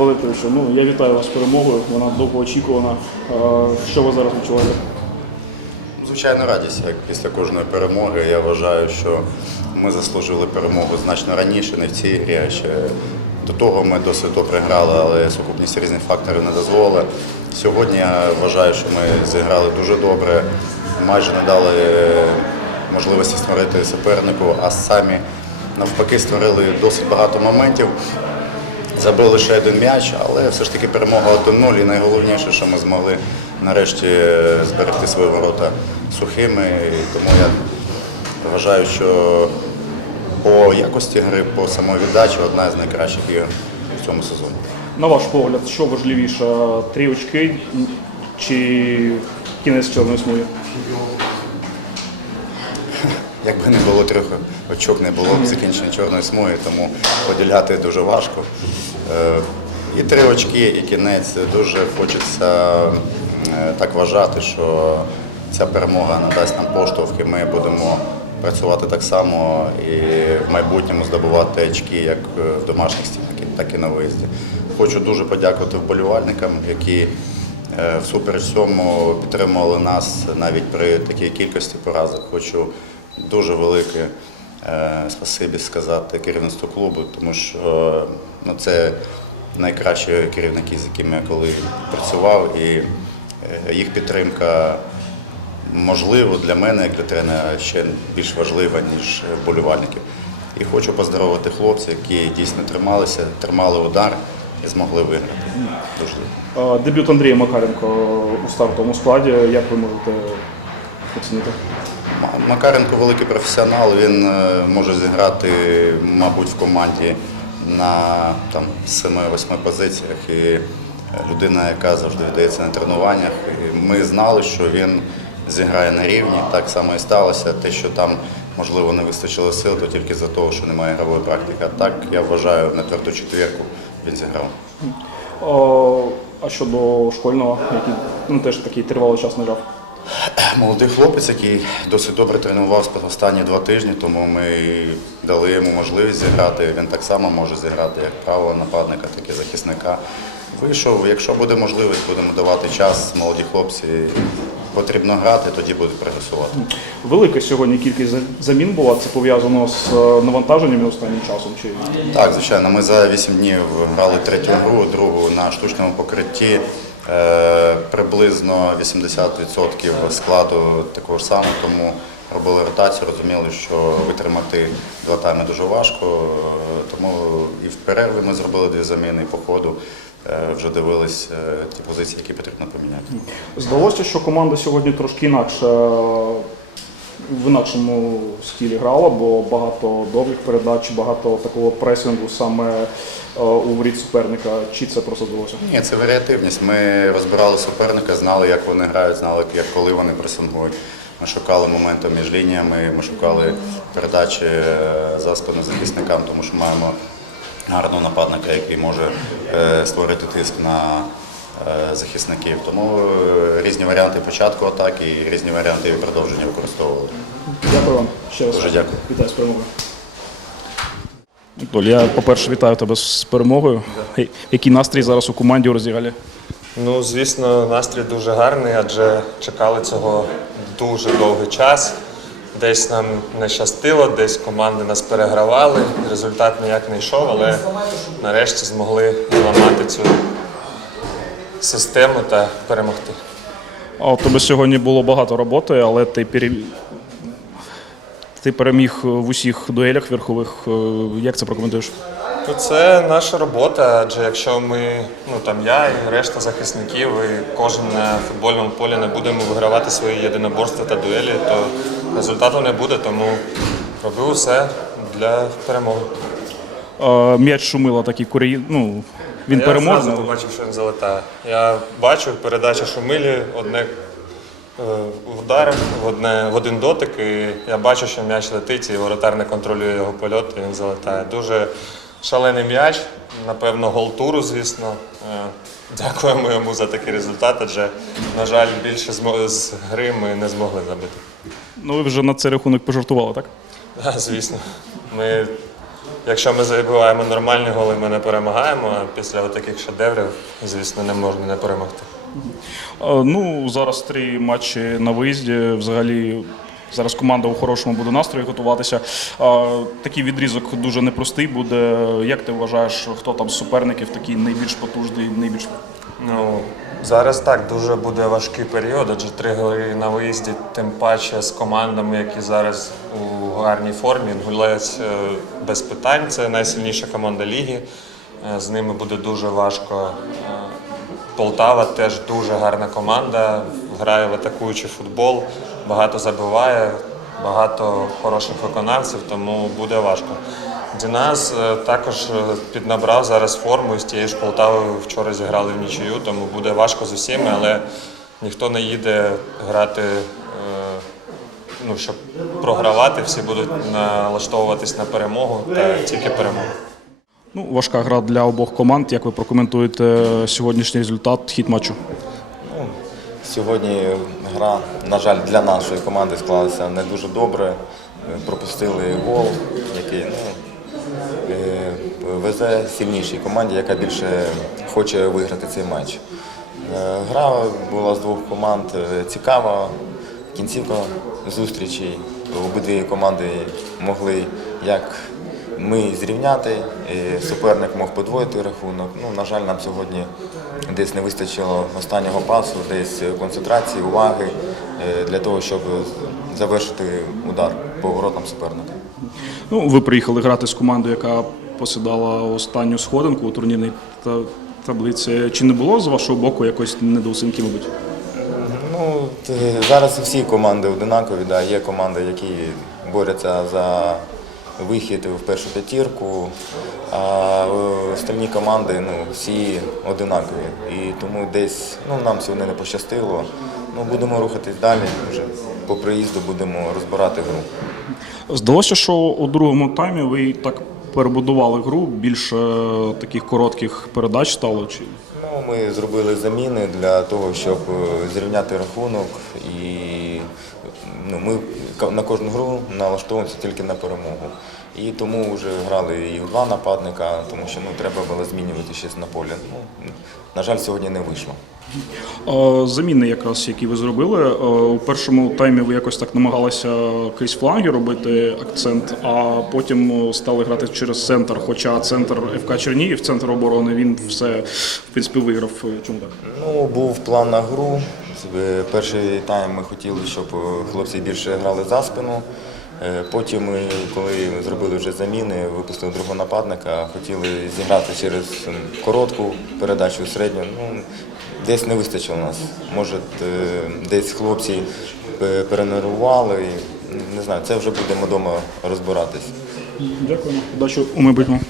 Валерійовичу, ну я вітаю вас з перемогою. Вона довго очікувана. Е, Що ви зараз відчуваєте? Звичайно, радість, як після кожної перемоги. Я вважаю, що ми заслужили перемогу значно раніше, не в цій грі, а ще до того ми досить добре грали, але сукупність різних факторів не дозволила. Сьогодні я вважаю, що ми зіграли дуже добре, майже не дали можливості створити супернику, а самі навпаки створили досить багато моментів. Забили лише один м'яч, але все ж таки перемога 1-0. І найголовніше, що ми змогли нарешті зберегти свої ворота сухими. І тому я вважаю, що по якості гри, по самовіддачі одна з найкращих ігор в цьому сезоні. На ваш погляд, що важливіше, три очки чи кінець чорної смуги? Якби не було трьох очок, не було б закінчення чорної смуги, тому поділяти дуже важко. Е, І три очки, і кінець. Дуже хочеться е, так вважати, що ця перемога надасть нам поштовх, і ми будемо працювати так само і в майбутньому здобувати очки як в домашніх стінах, так і на виїзді. Хочу дуже подякувати вболівальникам, які Е, Всупереч цьому підтримували нас навіть при такій кількості поразок. Хочу дуже велике е, спасибі сказати керівництву клубу, тому що ну, це найкращі керівники, з якими я коли працював, і е, їх підтримка можливо для мене, як для тренера, ще більш важлива, ніж вболівальників. І хочу поздоровити хлопців, які дійсно трималися, тримали удар і змогли виграти. Дуже. Е, Дебют Андрія Макаренко у стартовому складі. Як ви можете оцінити? Ма- Макаренко великий професіонал, він е, може зіграти, мабуть, в команді на там, 7-8 позиціях. І е, людина, яка завжди віддається на тренуваннях. І ми знали, що він зіграє на рівні. Так само і сталося. Те, що там, можливо, не вистачило сил, то тільки за того, що немає ігрової практики. А так, я вважаю, на тверду четвірку він зіграв. А щодо школьного, який ну, теж такий тривалий час не грав? Молодий хлопець, який досить добре тренувався останні два тижні, тому ми дали йому можливість зіграти. Він так само може зіграти як правого нападника, так і захисника. Вийшов, якщо буде можливість, будемо давати час. Молоді хлопці потрібно грати, тоді будуть прогресувати. Велика сьогодні кількість замін була. Це пов'язано з е, навантаженням останнім часом. Чи Так, звичайно, ми за 8 днів грали третю гру, другу на штучному покритті. Е, приблизно 80% складу такого ж самого, тому робили ротацію, розуміли, що витримати два тайми дуже важко. Е, Тому і в перерві ми зробили дві заміни, і по ходу е, вже дивились ті позиції, які потрібно поміняти. здалося, що команда сьогодні трошки інакше в інакшому стилі грала, бо багато довгих передач, багато такого пресингу саме е, у воріт суперника. Чи це просто здалося? Ні, це варіативність. Ми розбирали суперника, знали, як вони грають, знали, як коли вони пресингують. Ми шукали моменти між лініями, ми шукали передачі е, за спину захисникам, тому що маємо гарного нападника, який може е, створити тиск на захисників. Тому е, різні варіанти початку атаки і різні варіанти її продовження використовували. Дякую вам ще раз. Дуже дякую. Вітаю з перемогою. Толь, я, по-перше, вітаю тебе з перемогою. Який настрій зараз у команді у розігралі? Ну, звісно, настрій дуже гарний, адже чекали цього дуже довгий час. Десь нам не щастило, десь команди нас перегравали, результат ніяк не йшов, але нарешті змогли зламати цю систему та перемогти. А у тебе сьогодні було багато роботи, але ти пере... ти переміг в усіх дуелях верхових. Е, Як це прокоментуєш? Ну, це наша робота, адже якщо ми, ну там я і решта захисників, і кожен на футбольному полі не будемо вигравати свої єдиноборства та дуелі, то результату не буде, тому роблю все для перемоги. Е, М'яч шумила такий курі... ну, він переможе. я зразу побачив, що він залетає. Я бачу передача шумилі, одне е, вдар, в, одне, в один дотик, і я бачу, що м'яч летить, і воротар не контролює його польот, і він залетає. Дуже шалений м'яч, напевно, гол туру, звісно. Е, Дякуємо йому за такий результат, адже, на жаль, більше з гри ми не змогли забити. Ну ви вже на цей рахунок пожартували, так? Так, звісно. Ми якщо ми забиваємо нормальні голи, ми не перемагаємо. А після таких шедеврів, звісно, не можна не перемогти. Е, Ну, зараз три матчі на виїзді. Взагалі, зараз команда у хорошому буде настрої готуватися. Е, Такий відрізок дуже непростий буде. Як ти вважаєш, хто там з суперників такий найбільш потужний, найбільш Ну, зараз так дуже буде важкий період, адже три гри на виїзді, тим паче з командами, які зараз у гарній формі. Гулець е, без питань, це найсильніша команда ліги. Е, З ними буде дуже важко. Е, Полтава теж дуже гарна команда, грає в атакуючий футбол, багато забиває, багато хороших виконавців, тому буде важко. Дінас е, також е, піднабрав зараз форму з тією ж Полтавою вчора зіграли в нічию, тому буде важко з усіма, але ніхто не їде грати, е, ну, щоб програвати, всі будуть налаштовуватись на перемогу та тільки перемогу. ну, важка гра для обох команд. Як ви прокоментуєте сьогоднішній результат, хід матчу? Сьогодні гра, на жаль, для нашої команди склалася не дуже добре. Пропустили гол, який ну, везе сильнішій команді, яка більше хоче виграти цей матч. Е, Гра була з двох команд е, цікава. Кінцівка зустрічі. Обидві команди могли як ми зрівняти, суперник мог подвоїти рахунок. Ну, на жаль, нам сьогодні десь не вистачило останнього пасу, десь концентрації, уваги е, для того, щоб завершити удар по воротам суперника. Ну, ви приїхали грати з командою, яка посідала останню сходинку у турнірній таблиці. Чи не було з вашого боку якось недоусинки, мабуть? Ну, зараз всі команди одинакові. Да. Є команди, які борються за вихід в першу п'ятірку, а е, остальні команди ну, всі одинакові. І тому десь ну, нам сьогодні не пощастило. Ну, будемо рухатись далі. Вже по приїзду будемо розбирати гру. Здалося, що у другому таймі ви так перебудували гру, більше таких коротких передач стало. Чи Ну, ми зробили заміни для того, щоб е, зрівняти рахунок. І ну, ми на кожну гру налаштовуємося тільки на перемогу. І тому вже грали і в два нападника, тому що ну, треба було змінювати щось на полі. Ну, на жаль, сьогодні не вийшло. Е, заміни, якраз які ви зробили. е, У першому таймі ви якось так намагалися крізь фланги робити акцент, а потім е, стали грати через центр. Хоча центр ФК Чернігів, центр оборони, він все в принципі виграв. Чому так? Ну, був план на гру. Перший тайм ми хотіли, щоб хлопці більше грали за спину. Потім, ми, коли зробили вже заміни, випустили другого нападника, хотіли зіграти через коротку передачу середню. Ну, десь не вистачило нас. Може, е, десь хлопці перенервували. І, Не знаю, це вже будемо вдома розбиратись. Дякуємо. Удачі у майбутньому.